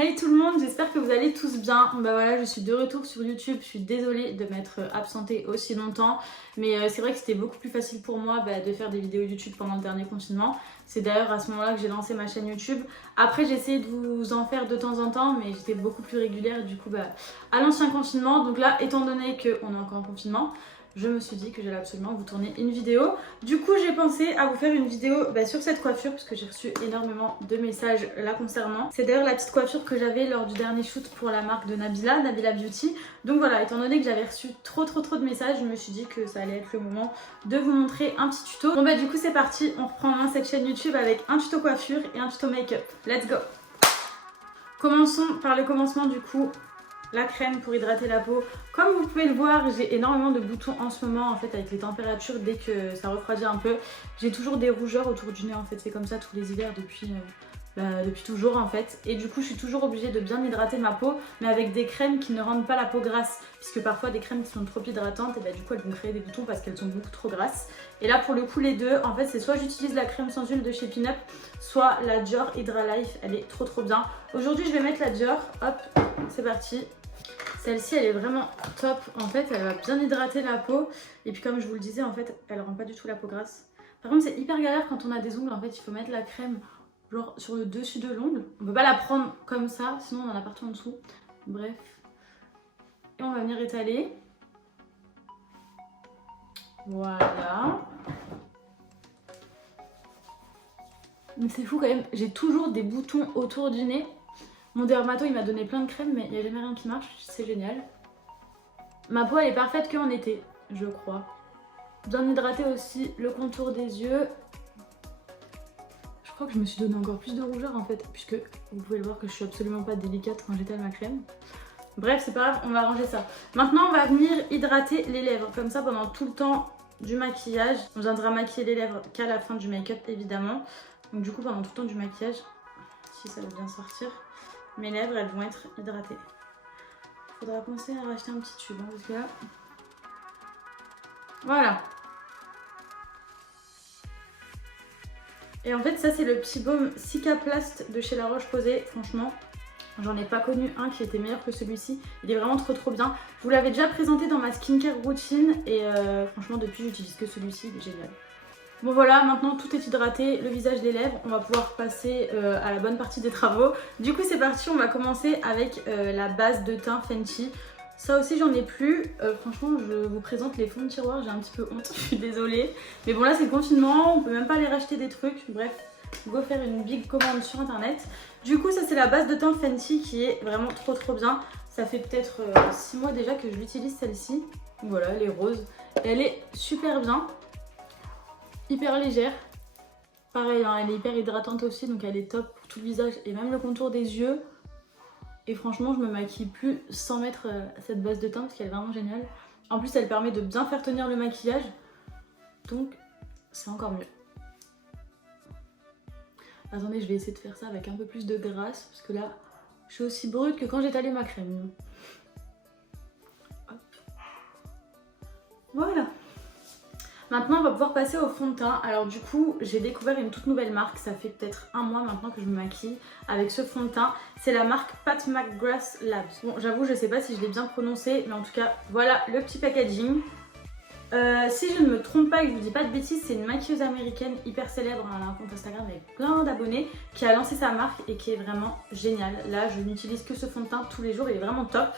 Hey tout le monde, j'espère que vous allez tous bien. Bah voilà, je suis de retour sur YouTube. Je suis désolée de m'être absentée aussi longtemps, mais c'est vrai que c'était beaucoup plus facile pour moi de faire des vidéos YouTube pendant le dernier confinement. C'est d'ailleurs à ce moment-là que j'ai lancé ma chaîne YouTube. Après, j'ai essayé de vous en faire de temps en temps, mais j'étais beaucoup plus régulière du coup à l'ancien confinement. Donc là, étant donné qu'on est encore en confinement, je me suis dit que j'allais absolument vous tourner une vidéo. Du coup, j'ai pensé à vous faire une vidéo sur cette coiffure parce que j'ai reçu énormément de messages la concernant. C'est d'ailleurs la petite coiffure que j'avais lors du dernier shoot pour la marque de Nabila Beauty. Donc voilà, étant donné que j'avais reçu trop de messages, je me suis dit que ça allait être le moment de vous montrer un petit tuto. Bon du coup c'est parti, on reprend en main cette chaîne YouTube avec un tuto coiffure et un tuto make-up. Let's go! Commençons par le commencement du coup. La crème pour hydrater la peau. Comme vous pouvez le voir, j'ai énormément de boutons en ce moment en fait avec les températures. Dès que ça refroidit un peu, j'ai toujours des rougeurs autour du nez en fait. C'est comme ça tous les hivers depuis toujours en fait. Et du coup je suis toujours obligée de bien hydrater ma peau, mais avec des crèmes qui ne rendent pas la peau grasse. Puisque parfois des crèmes qui sont trop hydratantes et du coup elles vont créer des boutons parce qu'elles sont beaucoup trop grasses. Et là pour le coup les deux, en fait c'est soit j'utilise la crème sans huile de chez Pinup, soit la Dior Hydra Life, elle est trop bien. Aujourd'hui je vais mettre la Dior, hop, c'est parti. Celle-ci elle est vraiment top, en fait elle va bien hydrater la peau et puis comme je vous le disais en fait elle rend pas du tout la peau grasse. Par contre c'est hyper galère quand on a des ongles, en fait il faut mettre la crème genre sur le dessus de l'ongle. On peut pas la prendre comme ça sinon on en a partout en dessous. Bref. Et on va venir étaler. Voilà. Mais c'est fou quand même, j'ai toujours des boutons autour du nez. Mon dermato il m'a donné plein de crèmes mais il n'y a jamais rien qui marche, c'est génial. Ma peau elle est parfaite qu'en été, je crois. Bien hydrater aussi le contour des yeux. Je crois que je me suis donné encore plus de rougeur en fait, puisque vous pouvez le voir que je suis absolument pas délicate quand j'étale ma crème. Bref, c'est pas grave, on va ranger ça. Maintenant on va venir hydrater les lèvres, comme ça pendant tout le temps du maquillage. On viendra maquiller les lèvres qu'à la fin du make-up évidemment. Donc du coup pendant tout le temps du maquillage, si ça veut bien sortir, mes lèvres elles vont être hydratées. Faudra penser à racheter un petit tube parce que là... Voilà. Et en fait ça c'est le petit baume Cicaplast de chez La Roche-Posay. Franchement j'en ai pas connu un qui était meilleur que celui-ci. Il est vraiment trop bien. Je vous l'avais déjà présenté dans ma skincare routine et franchement depuis j'utilise que celui-ci, il est génial. Bon voilà, maintenant tout est hydraté, le visage, les lèvres, on va pouvoir passer à la bonne partie des travaux. Du coup c'est parti, on va commencer avec la base de teint Fenty. Ça aussi j'en ai plus, franchement je vous présente les fonds de tiroir, j'ai un petit peu honte, je suis désolée. Mais bon là c'est le confinement, on peut même pas aller racheter des trucs, bref, go faire une big commande sur internet. Du coup ça c'est la base de teint Fenty qui est vraiment trop bien. Ça fait peut-être 6 mois déjà que je l'utilise celle-ci. Voilà, elle est rose, et elle est super bien. Hyper légère, pareil hein, elle est hyper hydratante aussi donc elle est top pour tout le visage et même le contour des yeux. Et franchement je me maquille plus sans mettre cette base de teint parce qu'elle est vraiment géniale. En plus elle permet de bien faire tenir le maquillage, donc c'est encore mieux. Attendez, je vais essayer de faire ça avec un peu plus de grâce parce que là je suis aussi brute que quand j'ai étalé ma crème. Hop. Voilà. Maintenant on va pouvoir passer au fond de teint. Alors du coup j'ai découvert une toute nouvelle marque, ça fait peut-être un mois maintenant que je me maquille avec ce fond de teint. C'est la marque Pat McGrath Labs. Bon j'avoue je sais pas si je l'ai bien prononcé, mais en tout cas voilà le petit packaging. Si je ne me trompe pas et que je vous dis pas de bêtises, c'est une maquilleuse américaine hyper célèbre, elle a un compte Instagram avec plein d'abonnés, qui a lancé sa marque et qui est vraiment géniale. Là je n'utilise que ce fond de teint tous les jours, il est vraiment top.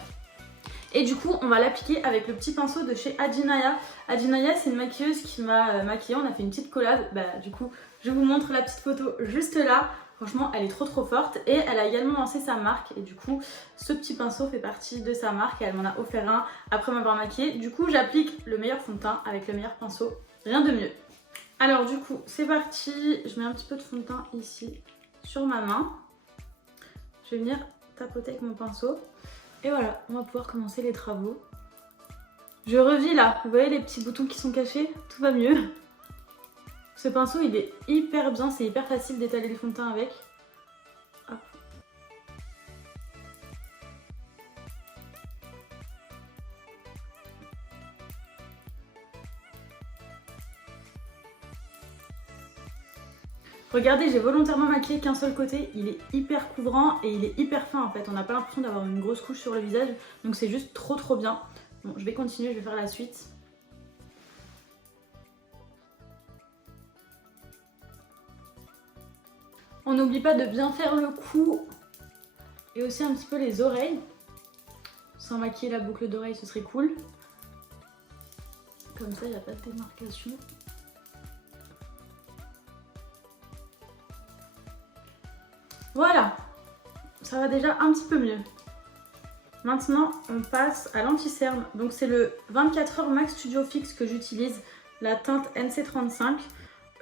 Et du coup on va l'appliquer avec le petit pinceau de chez Adinaya. Adinaya c'est une maquilleuse qui m'a maquillée, on a fait une petite collab. Du coup je vous montre la petite photo juste là. Franchement elle est trop forte et elle a également lancé sa marque. Et du coup ce petit pinceau fait partie de sa marque et elle m'en a offert un après m'avoir maquillée. Du coup j'applique le meilleur fond de teint avec le meilleur pinceau, rien de mieux. Alors du coup c'est parti, je mets un petit peu de fond de teint ici sur ma main. Je vais venir tapoter avec mon pinceau. Et voilà, on va pouvoir commencer les travaux. Je revis là, vous voyez les petits boutons qui sont cachés? Tout va mieux. Ce pinceau il est hyper bien, c'est hyper facile d'étaler le fond de teint avec. Hop. Regardez, j'ai volontairement maquillé qu'un seul côté, il est hyper couvrant et il est hyper fin en fait. On n'a pas l'impression d'avoir une grosse couche sur le visage, donc c'est juste trop bien. Bon, je vais continuer, je vais faire la suite. On n'oublie pas de bien faire le cou et aussi un petit peu les oreilles. Sans maquiller la boucle d'oreille, ce serait cool. Comme ça, il n'y a pas de démarcation. Voilà, ça va déjà un petit peu mieux. Maintenant, on passe à l'anti-cerne. Donc c'est le 24h Max Studio Fix que j'utilise, la teinte NC35.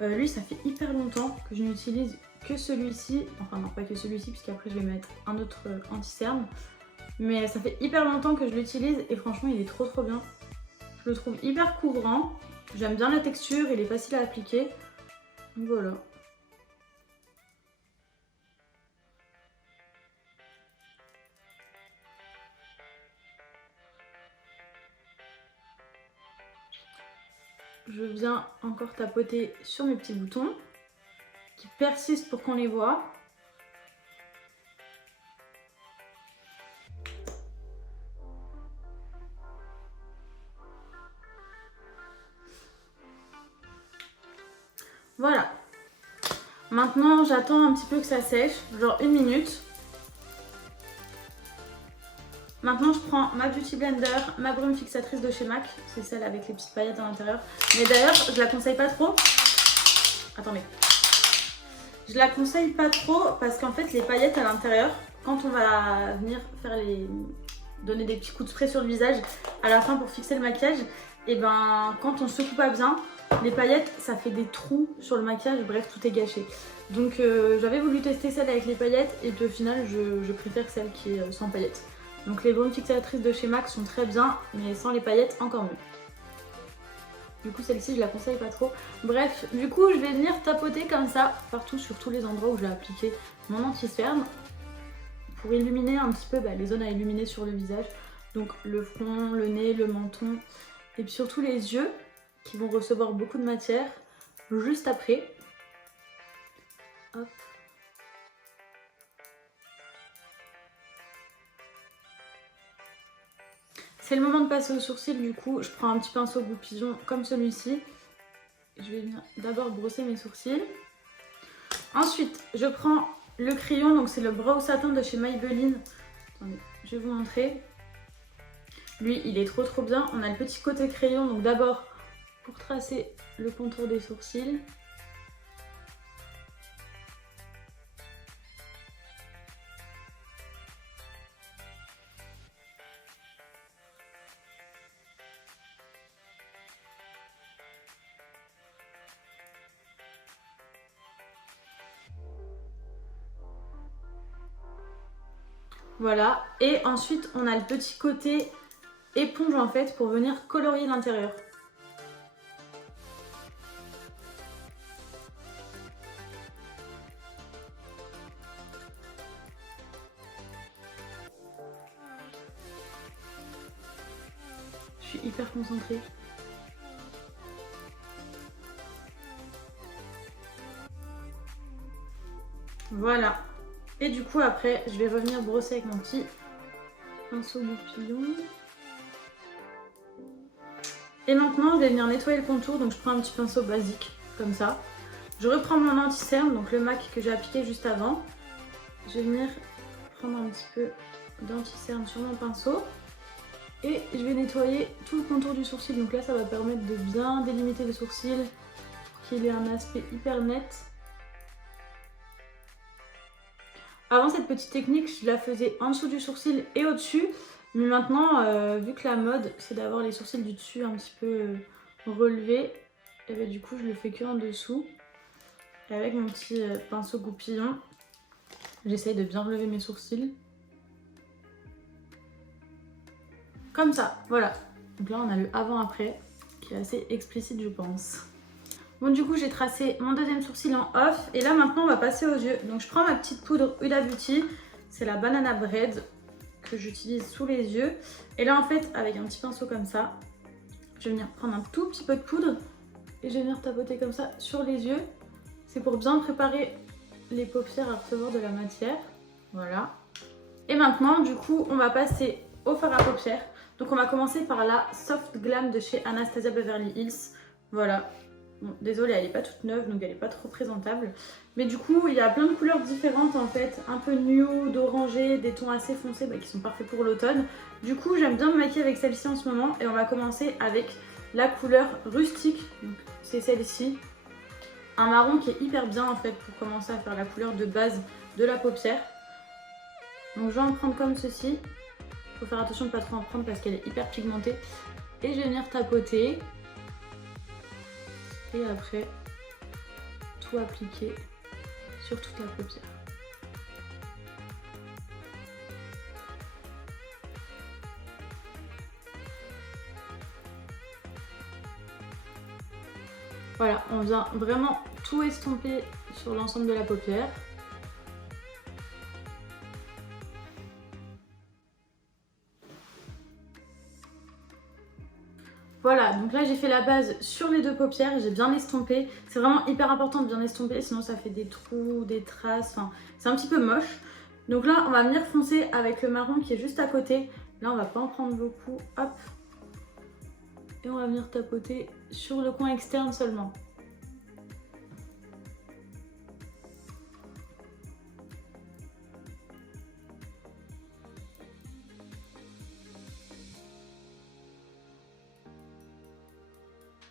Lui, ça fait hyper longtemps que je n'utilise que celui-ci. Enfin non, pas que celui-ci, puisqu'après je vais mettre un autre anti-cerne. Mais ça fait hyper longtemps que je l'utilise et franchement, il est trop bien. Je le trouve hyper couvrant. J'aime bien la texture, il est facile à appliquer. Donc voilà. Je viens encore tapoter sur mes petits boutons qui persistent pour qu'on les voit. Voilà. Maintenant, j'attends un petit peu que ça sèche, genre 1 minute. Maintenant, je prends ma Beauty Blender, ma brume fixatrice de chez MAC. C'est celle avec les petites paillettes à l'intérieur. Mais d'ailleurs, je la conseille pas trop. Attendez. Je la conseille pas trop parce qu'en fait, les paillettes à l'intérieur, quand on va venir faire donner des petits coups de spray sur le visage à la fin pour fixer le maquillage, et ben quand on secoue pas bien, les paillettes, ça fait des trous sur le maquillage, bref, tout est gâché. Donc j'avais voulu tester celle avec les paillettes et puis au final, je préfère celle qui est sans paillettes. Donc les brumes fixatrices de chez MAC sont très bien, mais sans les paillettes, encore mieux. Du coup, celle-ci, je la conseille pas trop. Bref, du coup, je vais venir tapoter comme ça, partout sur tous les endroits où je vais appliquer mon anti-cerne, pour illuminer un petit peu les zones à illuminer sur le visage. Donc le front, le nez, le menton, et puis surtout les yeux, qui vont recevoir beaucoup de matière juste après. Hop. C'est le moment de passer aux sourcils, du coup je prends un petit pinceau goupillon comme celui-ci. Je vais venir d'abord brosser mes sourcils. Ensuite, je prends le crayon, donc c'est le Brow Satin de chez Maybelline. Attendez, je vais vous montrer. Lui, il est trop bien. On a le petit côté crayon, donc d'abord pour tracer le contour des sourcils. Voilà, et ensuite on a le petit côté éponge en fait pour venir colorier l'intérieur. Je suis hyper concentrée. Voilà. Et du coup après je vais revenir brosser avec mon petit pinceau goupillon. Et maintenant je vais venir nettoyer le contour, donc je prends un petit pinceau basique comme ça. Je reprends mon anti-cerne, donc le MAC que j'ai appliqué juste avant. Je vais venir prendre un petit peu d'anti-cerne sur mon pinceau. Et je vais nettoyer tout le contour du sourcil, donc là ça va permettre de bien délimiter le sourcil pour qu'il ait un aspect hyper net. Avant cette petite technique, je la faisais en dessous du sourcil et au-dessus. Mais maintenant, vu que la mode, c'est d'avoir les sourcils du dessus un petit peu relevés, et bien du coup, je le fais que en dessous. Et avec mon petit pinceau goupillon, j'essaye de bien relever mes sourcils. Comme ça, voilà. Donc là, on a le avant-après, qui est assez explicite, je pense. Bon, du coup, j'ai tracé mon deuxième sourcil en off. Et là, maintenant, on va passer aux yeux. Donc, je prends ma petite poudre Huda Beauty. C'est la Banana Bread que j'utilise sous les yeux. Et là, en fait, avec un petit pinceau comme ça, je vais venir prendre un tout petit peu de poudre. Et je vais venir tapoter comme ça sur les yeux. C'est pour bien préparer les paupières à recevoir de la matière. Voilà. Et maintenant, du coup, on va passer au fard à paupières. Donc on va commencer par la Soft Glam de chez Anastasia Beverly Hills. Voilà. Bon, désolée, elle n'est pas toute neuve, donc elle n'est pas trop présentable. Mais du coup, il y a plein de couleurs différentes en fait. Un peu nude, orangé, des tons assez foncés qui sont parfaits pour l'automne. Du coup, j'aime bien me maquiller avec celle-ci en ce moment. Et on va commencer avec la couleur rustique. C'est celle-ci. Un marron qui est hyper bien en fait pour commencer à faire la couleur de base de la paupière. Donc je vais en prendre comme ceci. Il faut faire attention de ne pas trop en prendre parce qu'elle est hyper pigmentée. Et je vais venir tapoter. Et après, tout appliquer sur toute la paupière. Voilà, on vient vraiment tout estomper sur l'ensemble de la paupière. Voilà, donc là j'ai fait la base sur les deux paupières, j'ai bien estompé. C'est vraiment hyper important de bien estomper, sinon ça fait des trous, des traces, enfin c'est un petit peu moche. Donc là on va venir foncer avec le marron qui est juste à côté. Là on va pas en prendre beaucoup, hop. Et on va venir tapoter sur le coin externe seulement.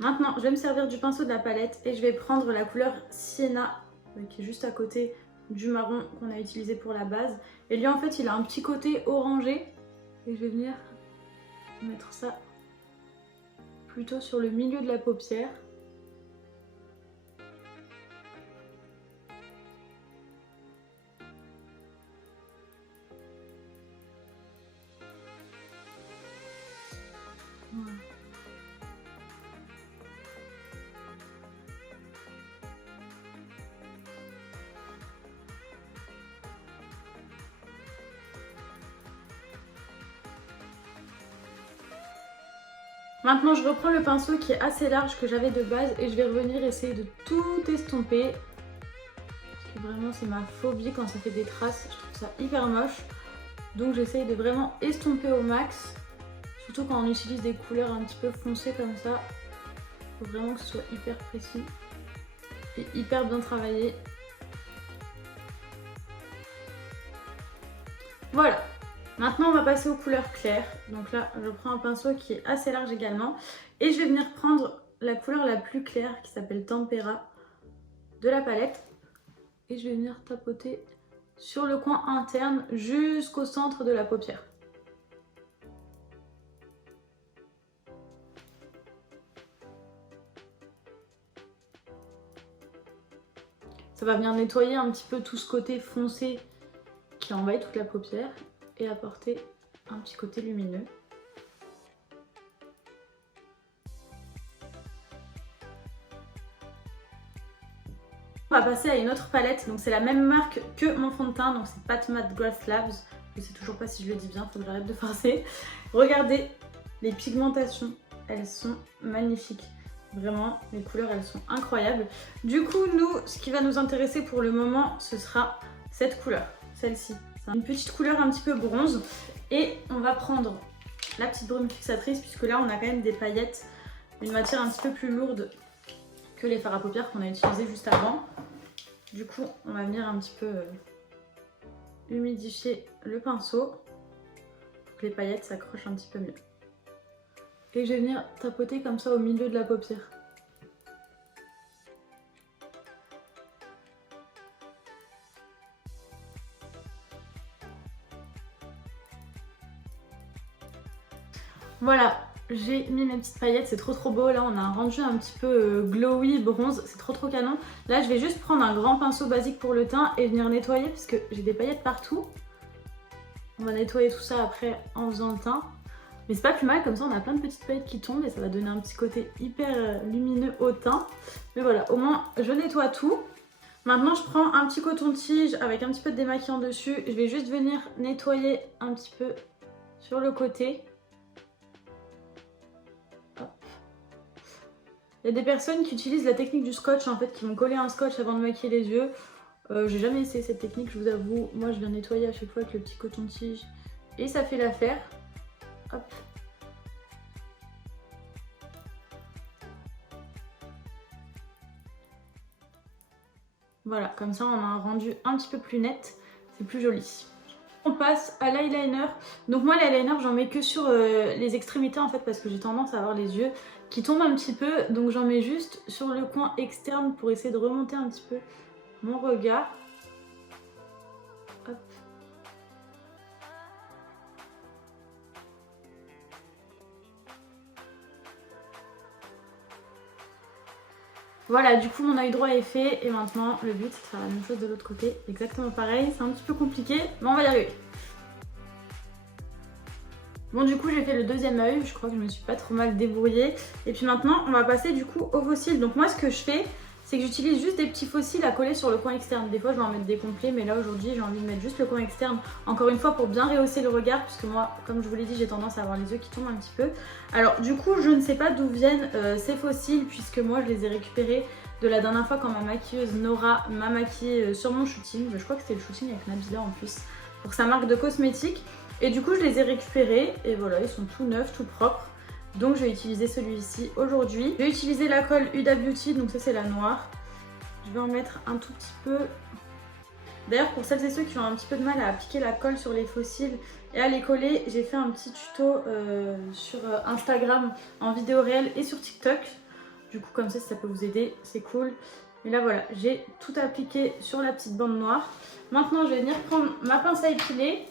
Maintenant, je vais me servir du pinceau de la palette et je vais prendre la couleur Sienna qui est juste à côté du marron qu'on a utilisé pour la base. Et lui en fait il a un petit côté orangé et je vais venir mettre ça plutôt sur le milieu de la paupière. Voilà. Maintenant je reprends le pinceau qui est assez large que j'avais de base et je vais revenir essayer de tout estomper. Parce que vraiment c'est ma phobie quand ça fait des traces, je trouve ça hyper moche. Donc j'essaye de vraiment estomper au max. Surtout quand on utilise des couleurs un petit peu foncées comme ça. Il faut vraiment que ce soit hyper précis et hyper bien travaillé. Voilà. Maintenant on va passer aux couleurs claires. Donc là je prends un pinceau qui est assez large également. Et je vais venir prendre la couleur la plus claire qui s'appelle Tempera de la palette. Et je vais venir tapoter sur le coin interne jusqu'au centre de la paupière. Ça va venir nettoyer un petit peu tout ce côté foncé qui envahit toute la paupière et apporter un petit côté lumineux. On va passer à une autre palette, donc c'est la même marque que mon fond de teint, donc c'est Pat Matte Grass Labs. Je sais toujours pas si je le dis bien, faut que j'arrête de forcer. Regardez, les pigmentations, elles sont magnifiques. Vraiment, les couleurs, elles sont incroyables. Du coup, nous, ce qui va nous intéresser pour le moment, ce sera cette couleur, celle-ci. C'est une petite couleur un petit peu bronze. Et on va prendre la petite brume fixatrice, puisque là, on a quand même des paillettes, une matière un petit peu plus lourde que les fards à paupières qu'on a utilisés juste avant. Du coup, on va venir un petit peu humidifier le pinceau pour que les paillettes s'accrochent un petit peu mieux. Et je vais venir tapoter comme ça au milieu de la paupière. Voilà, j'ai mis mes petites paillettes, c'est trop beau. Là on a un rendu un petit peu glowy, bronze, c'est trop canon. Là je vais juste prendre un grand pinceau basique pour le teint et venir nettoyer parce que j'ai des paillettes partout. On va nettoyer tout ça après en faisant le teint. Mais c'est pas plus mal, comme ça on a plein de petites paillettes qui tombent et ça va donner un petit côté hyper lumineux au teint. Mais voilà, au moins je nettoie tout. Maintenant je prends un petit coton-tige avec un petit peu de démaquillant dessus. Je vais juste venir nettoyer un petit peu sur le côté. Hop. y a des personnes qui utilisent la technique du scotch en fait, qui vont coller un scotch avant de maquiller les yeux. J'ai jamais essayé cette technique, je vous avoue. Moi je viens nettoyer à chaque fois avec le petit coton-tige et ça fait l'affaire. Hop. Voilà, comme ça on a un rendu un petit peu plus net, c'est plus joli. On passe à l'eyeliner. Donc moi l'eyeliner j'en mets que sur les extrémités en fait parce que j'ai tendance à avoir les yeux qui tombent un petit peu. Donc j'en mets juste sur le coin externe pour essayer de remonter un petit peu mon regard. Hop. Voilà, du coup mon œil droit est fait et maintenant le but c'est de faire la même chose de l'autre côté. Exactement pareil, c'est un petit peu compliqué mais on va y arriver. Bon du coup j'ai fait le deuxième œil, je crois que je me suis pas trop mal débrouillée. Et puis maintenant on va passer du coup aux faux cils. Donc moi ce que je fais c'est que j'utilise juste des petits faux cils à coller sur le coin externe. Des fois je vais en mettre des complets mais là aujourd'hui j'ai envie de mettre juste le coin externe. Encore une fois pour bien rehausser le regard puisque moi comme je vous l'ai dit j'ai tendance à avoir les yeux qui tombent un petit peu. Alors du coup je ne sais pas d'où viennent ces faux cils puisque moi je les ai récupérés de la dernière fois quand ma maquilleuse Nora m'a maquillée sur mon shooting. Je crois que c'était le shooting avec Nabila en plus pour sa marque de cosmétiques. Et du coup je les ai récupérés et voilà ils sont tout neufs, tout propres. Donc je vais utiliser celui-ci aujourd'hui. Je vais utiliser la colle Huda Beauty, donc ça c'est la noire. Je vais en mettre un tout petit peu. D'ailleurs pour celles et ceux qui ont un petit peu de mal à appliquer la colle sur les faux cils et à les coller, j'ai fait un petit tuto sur Instagram en vidéo réelle et sur TikTok. Du coup comme ça si ça peut vous aider, c'est cool. Mais là voilà, j'ai tout appliqué sur la petite bande noire. Maintenant je vais venir prendre ma pince à épiler.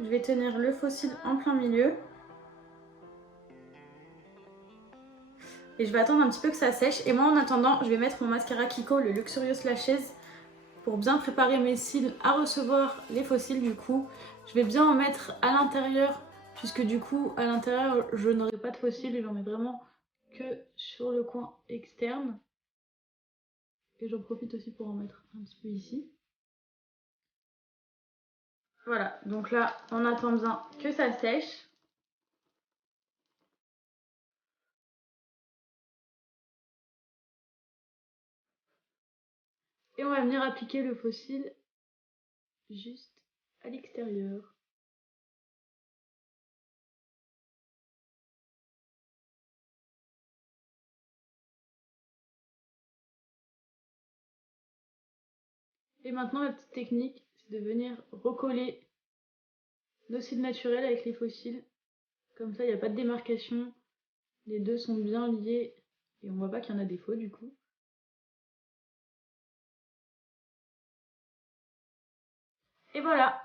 Je vais tenir le faux cil en plein milieu. Et je vais attendre un petit peu que ça sèche. Et moi en attendant, je vais mettre mon mascara Kiko, le Luxurious Lashes, pour bien préparer mes cils à recevoir les faux cils du coup. Je vais bien en mettre à l'intérieur, puisque du coup à l'intérieur je n'aurai pas de faux cils et j'en mets vraiment que sur le coin externe. Et j'en profite aussi pour en mettre un petit peu ici. Voilà, donc là on attend bien que ça sèche. Et on va venir appliquer le faux cil juste à l'extérieur. Et maintenant la petite technique, c'est de venir recoller nos cils naturels avec les faux cils. Comme ça il n'y a pas de démarcation, les deux sont bien liés et on voit pas qu'il y en a des faux du coup. Et voilà!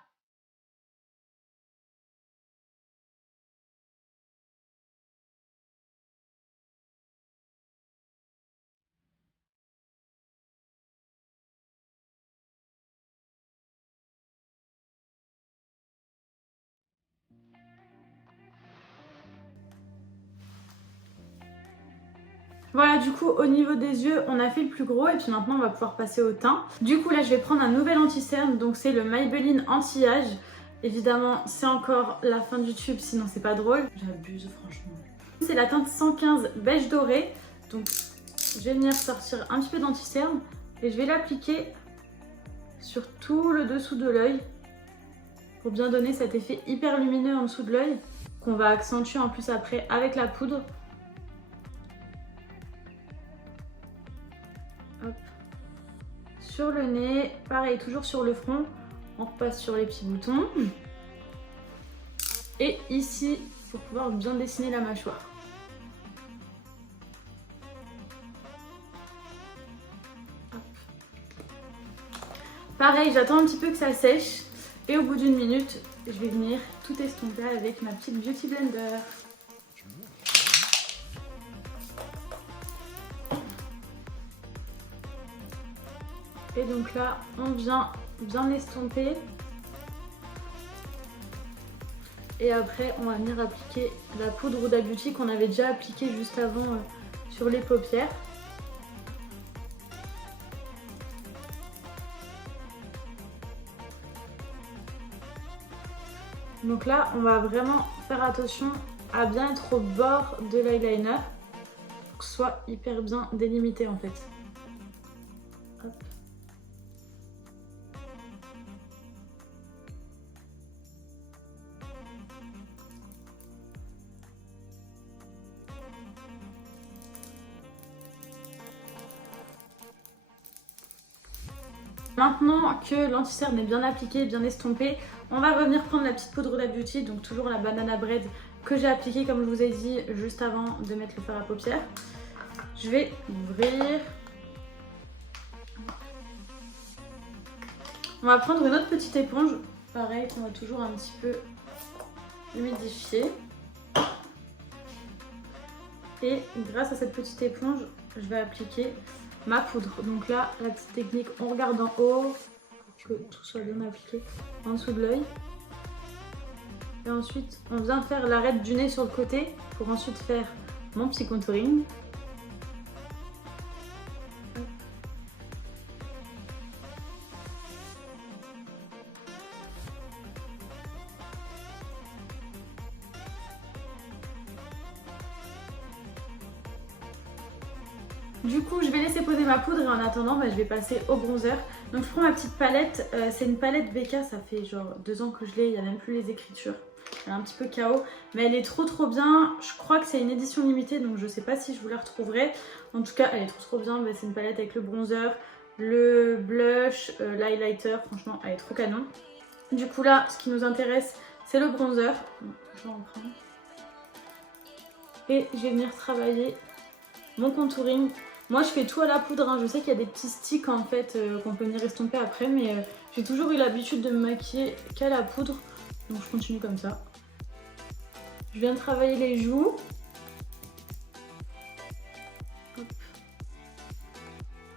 Voilà, du coup au niveau des yeux on a fait le plus gros et puis maintenant on va pouvoir passer au teint. Du coup là je vais prendre un nouvel anti-cerne, donc c'est le Maybelline anti-âge. Évidemment c'est encore la fin du tube sinon c'est pas drôle. J'abuse franchement. C'est la teinte 115 beige doré, donc je vais venir sortir un petit peu d'anti-cerne et je vais l'appliquer sur tout le dessous de l'œil pour bien donner cet effet hyper lumineux en dessous de l'œil qu'on va accentuer en plus après avec la poudre. Hop. Sur le nez, pareil, toujours sur le front, on repasse sur les petits boutons. Et ici, pour pouvoir bien dessiner la mâchoire. Hop. Pareil, j'attends un petit peu que ça sèche. Et au bout d'une minute, je vais venir tout estomper avec ma petite Beauty Blender. Et donc là, on vient bien l'estomper. Et après, on va venir appliquer la poudre Huda Beauty qu'on avait déjà appliquée juste avant sur les paupières. Donc là, on va vraiment faire attention à bien être au bord de l'eyeliner. que ce soit hyper bien délimité en fait. Hop. Maintenant que l'anti-cerne est bien appliqué, bien estompé, on va revenir prendre la petite poudre Huda Beauty, donc toujours la banana bread que j'ai appliquée comme je vous ai dit juste avant de mettre le fard à paupières. Je vais ouvrir. On va prendre une autre petite éponge, pareil qu'on va toujours un petit peu humidifier. Et grâce à cette petite éponge, je vais appliquer ma poudre. Donc là, la petite technique, on regarde en haut pour que tout soit bien appliqué en dessous de l'œil. Et ensuite, on vient faire l'arête du nez sur le côté pour ensuite faire mon petit contouring. Du coup, je vais laisser poser ma poudre et en attendant, je vais passer au bronzer. Donc je prends ma petite palette, c'est une palette BK, ça fait genre 2 ans que je l'ai, il n'y a même plus les écritures. Elle est un petit peu KO, mais elle est trop bien. Je crois que c'est une édition limitée, donc je sais pas si je vous la retrouverai. En tout cas, elle est trop bien. C'est une palette avec le bronzer, le blush, l'highlighter. Franchement, elle est trop canon. Du coup là, ce qui nous intéresse, c'est le bronzer. Je vais en prendre. Et je vais venir travailler mon contouring. Moi je fais tout à la poudre, hein. Je sais qu'il y a des petits sticks en fait qu'on peut venir estomper après, mais j'ai toujours eu l'habitude de me maquiller qu'à la poudre, donc je continue comme ça. Je viens de travailler les joues. Hop.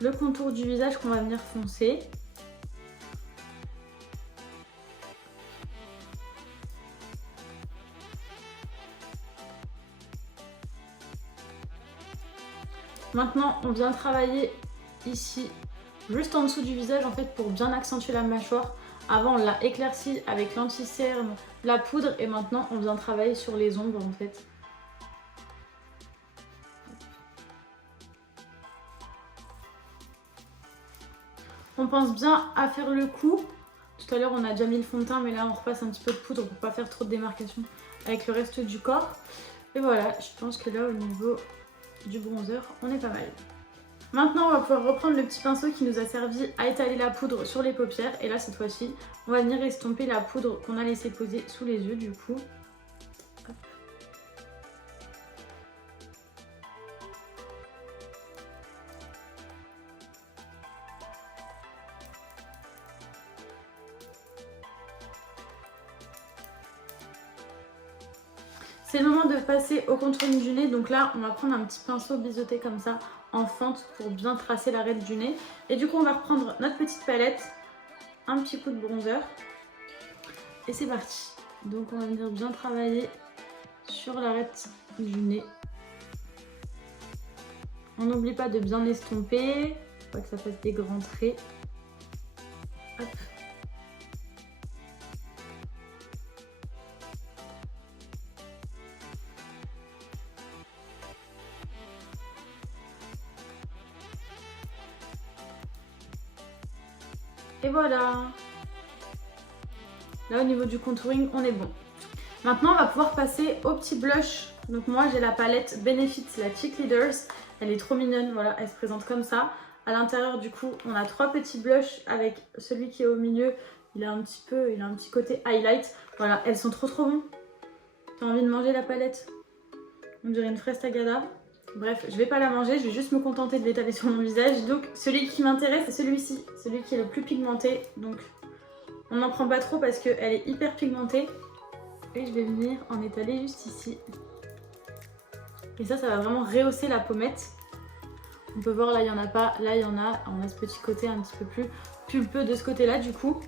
Le contour du visage qu'on va venir foncer. Maintenant, on vient travailler ici, juste en dessous du visage en fait pour bien accentuer la mâchoire. Avant, on l'a éclairci avec l'anti-cerne, la poudre et maintenant, on vient travailler sur les ombres en fait. On pense bien à faire le cou. Tout à l'heure, on a déjà mis le fond de teint, mais là, on repasse un petit peu de poudre pour pas faire trop de démarcation avec le reste du corps. Et voilà, je pense que là, au niveau du bronzer, on est pas mal. Maintenant, on va pouvoir reprendre le petit pinceau qui nous a servi à étaler la poudre sur les paupières. Et là, cette fois-ci, on va venir estomper la poudre qu'on a laissé poser sous les yeux du coup. Hop. C'est le moment de passer au contouring du nez. Donc là, on va prendre un petit pinceau biseauté comme ça en fente pour bien tracer l'arête du nez. Et du coup, on va reprendre notre petite palette, un petit coup de bronzer. Et c'est parti. Donc on va venir bien travailler sur l'arête du nez. On n'oublie pas de bien estomper, faut pas que ça fasse des grands traits. Hop. Et voilà. Là au niveau du contouring, on est bon. Maintenant, on va pouvoir passer au petit blush. Donc moi, j'ai la palette Benefit, la Cheek Leaders. Elle est trop mignonne, voilà, elle se présente comme ça. À l'intérieur, du coup, on a 3 petits blushs avec celui qui est au milieu. Il a un petit côté highlight. Voilà, elles sont trop bons. T'as envie de manger la palette? On dirait une fraise tagada. Bref, je vais pas la manger, je vais juste me contenter de l'étaler sur mon visage. Donc celui qui m'intéresse, c'est celui-ci, celui qui est le plus pigmenté. Donc on n'en prend pas trop parce qu'elle est hyper pigmentée. Et je vais venir en étaler juste ici. Et ça va vraiment rehausser la pommette. On peut voir là, il n'y en a pas. Là, il y en a. On a ce petit côté un petit peu plus pulpeux de ce côté-là, du coup.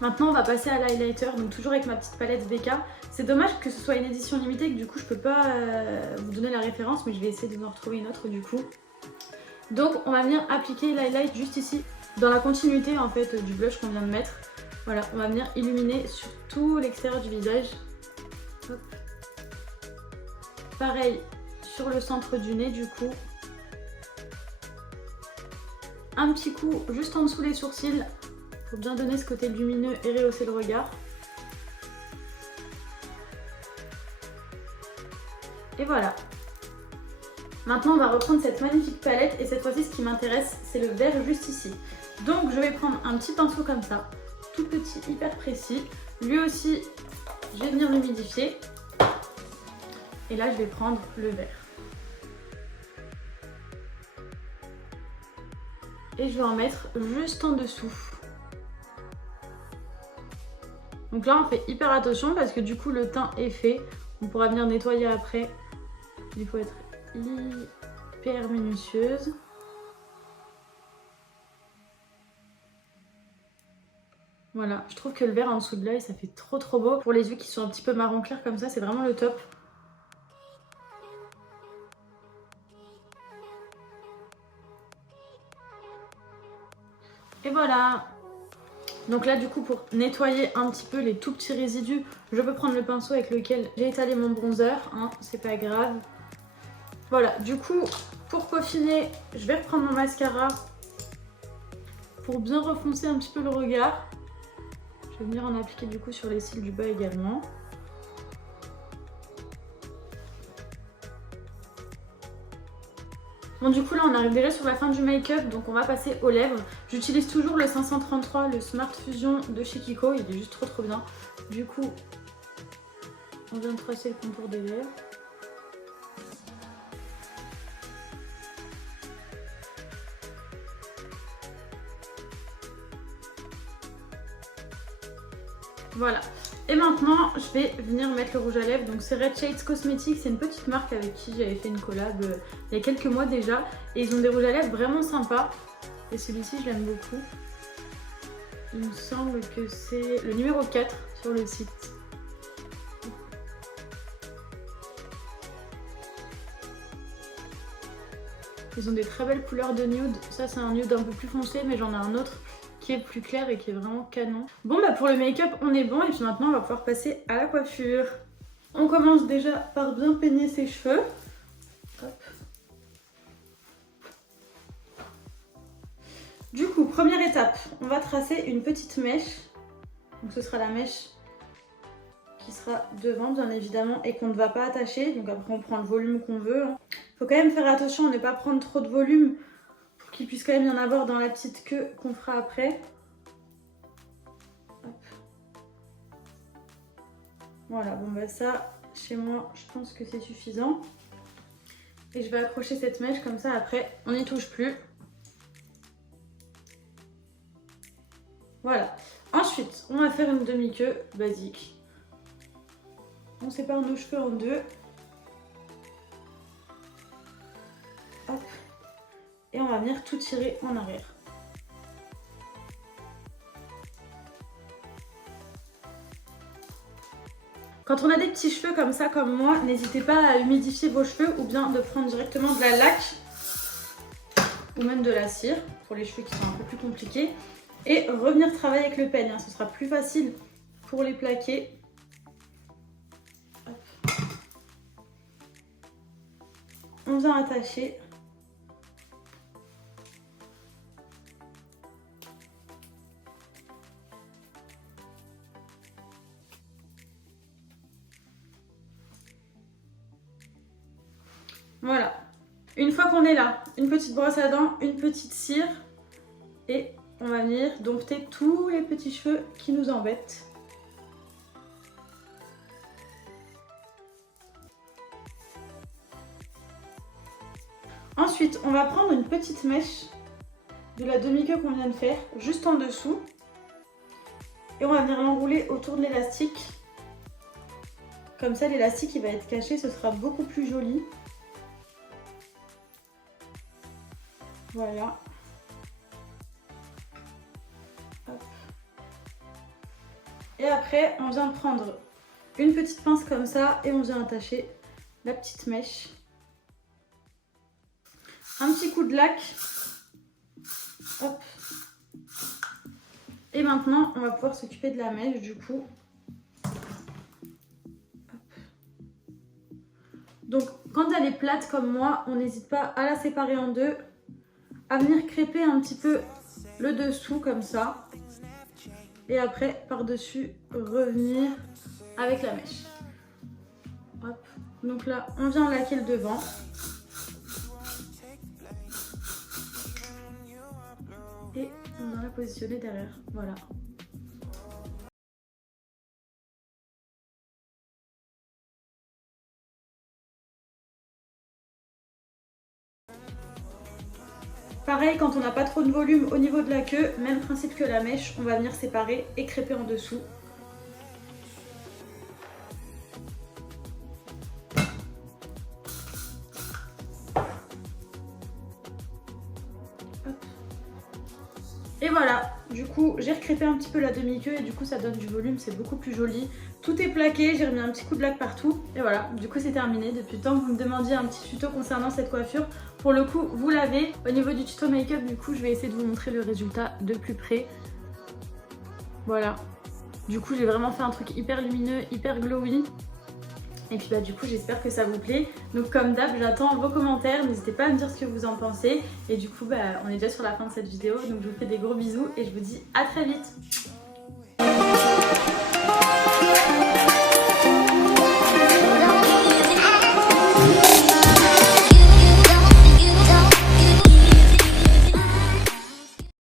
Maintenant on va passer à l'highlighter, donc toujours avec ma petite palette BK. C'est dommage que ce soit une édition limitée, que du coup je peux pas vous donner la référence, mais je vais essayer de vous en retrouver une autre du coup. Donc on va venir appliquer l'highlight juste ici, dans la continuité en fait du blush qu'on vient de mettre. Voilà, on va venir illuminer sur tout l'extérieur du visage. Hop. Pareil sur le centre du nez du coup. Un petit coup juste en dessous des sourcils, pour bien donner ce côté lumineux et rehausser le regard. Et voilà. Maintenant on va reprendre cette magnifique palette et cette fois-ci ce qui m'intéresse c'est le vert juste ici. Donc je vais prendre un petit pinceau comme ça, tout petit, hyper précis. Lui aussi je vais venir l'humidifier. Et là je vais prendre le vert. Et je vais en mettre juste en dessous. Donc là on fait hyper attention parce que du coup le teint est fait. On pourra venir nettoyer après. Il faut être hyper minutieuse. Voilà, je trouve que le vert en dessous de l'œil ça fait trop beau. Pour les yeux qui sont un petit peu marron clair comme ça, c'est vraiment le top. Et voilà. Donc là du coup pour nettoyer un petit peu les tout petits résidus, je peux prendre le pinceau avec lequel j'ai étalé mon bronzer, hein, c'est pas grave. Voilà, du coup pour peaufiner, je vais reprendre mon mascara pour bien refoncer un petit peu le regard. Je vais venir en appliquer du coup sur les cils du bas également. Bon du coup là on arrive déjà sur la fin du make-up, donc on va passer aux lèvres. J'utilise toujours le 533, le Smart Fusion de chez Kiko, il est juste trop bien. Du coup, on vient de tracer le contour des lèvres. Voilà. Et maintenant, je vais venir mettre le rouge à lèvres. Donc c'est Red Shades Cosmetics, c'est une petite marque avec qui j'avais fait une collab il y a quelques mois déjà. Et ils ont des rouges à lèvres vraiment sympas. Et celui-ci, je l'aime beaucoup. Il me semble que c'est le numéro 4 sur le site. Ils ont des très belles couleurs de nude. Ça, c'est un nude un peu plus foncé, mais j'en ai un autre qui est plus clair et qui est vraiment canon. Bon bah pour le make-up on est bon et puis maintenant on va pouvoir passer à la coiffure. On commence déjà par bien peigner ses cheveux. Hop. Du coup première étape, on va tracer une petite mèche. Donc ce sera la mèche qui sera devant bien évidemment et qu'on ne va pas attacher. Donc après on prend le volume qu'on veut. Faut quand même faire attention à ne pas prendre trop de volume pour qu'il puisse quand même y en avoir dans la petite queue qu'on fera après. Hop. Voilà, bon bah ça, chez moi, je pense que c'est suffisant. Et je vais accrocher cette mèche comme ça, après, on n'y touche plus. Voilà. Ensuite, on va faire une demi-queue basique. On sépare nos cheveux en deux. Hop. Et on va venir tout tirer en arrière. Quand on a des petits cheveux comme ça, comme moi, n'hésitez pas à humidifier vos cheveux ou bien de prendre directement de la laque ou même de la cire pour les cheveux qui sont un peu plus compliqués et revenir travailler avec le peigne, hein. Ce sera plus facile pour les plaquer. Hop. On vient attacher. Voilà. Une fois qu'on est là, une petite brosse à dents, une petite cire et on va venir dompter tous les petits cheveux qui nous embêtent. Ensuite, on va prendre une petite mèche de la demi-queue qu'on vient de faire, juste en dessous. Et on va venir l'enrouler autour de l'élastique. Comme ça, l'élastique il va être caché, ce sera beaucoup plus joli. Voilà. Hop. Et après, on vient prendre une petite pince comme ça et on vient attacher la petite mèche. Un petit coup de lac. Hop. Et maintenant, on va pouvoir s'occuper de la mèche du coup. Hop. Donc, quand elle est plate comme moi, on n'hésite pas à la séparer en deux, à venir crêper un petit peu le dessous comme ça. Et après, par-dessus, revenir avec la mèche. Hop. Donc là, on vient laquer le devant. Et on va la positionner derrière. Voilà. Pareil, quand on n'a pas trop de volume au niveau de la queue, même principe que la mèche, on va venir séparer et crêper en dessous. Hop. Et voilà, du coup j'ai recrêpé un petit peu la demi-queue et du coup ça donne du volume, c'est beaucoup plus joli. Tout est plaqué, j'ai remis un petit coup de lac partout et voilà, du coup c'est terminé. Depuis le temps que vous me demandiez un petit tuto concernant cette coiffure, pour le coup vous l'avez. Au niveau du tuto make-up, du coup je vais essayer de vous montrer le résultat de plus près. Voilà, du coup j'ai vraiment fait un truc hyper lumineux, hyper glowy. Et puis bah du coup j'espère que ça vous plaît. Donc comme d'hab, j'attends vos commentaires, n'hésitez pas à me dire ce que vous en pensez. Et du coup bah on est déjà sur la fin de cette vidéo, donc je vous fais des gros bisous et je vous dis à très vite.